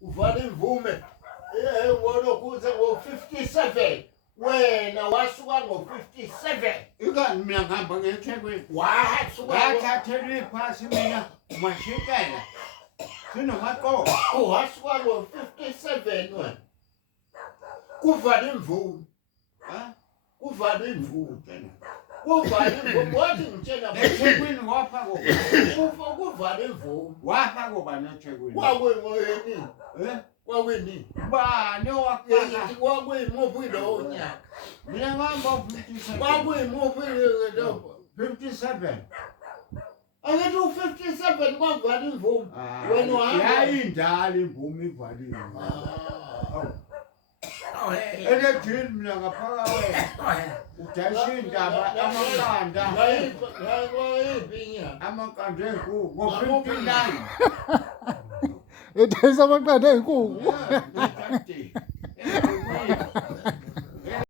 uvala imvume ngolokhuze ngo-57 wena wasuka ngo-57 ikani mina ngihamba ngeThekwini wasuka ngathathelwa iphasi mina mashikela sinomaqoqo wasuka ngo-57 wena kuvala imvume kuvala imvume kuvala imvume wathi ngitshela eThekwini wafa kuvala imvume wafa kubani eThekwini kwakwengoyeni kwakwenini bani owafaka kwakuyimuphi lowo nyaka mina ngihamba 57 kwakuyimuphi lowo 57 angithi u-57 kwavala imvume wena uhamba yayindala imvume ivaliwe elejini mina ngaphaka wena udayisa indaba amaqanda amaqanda enkukhu ngo-59 edayisa amaqanda ey'nkukhu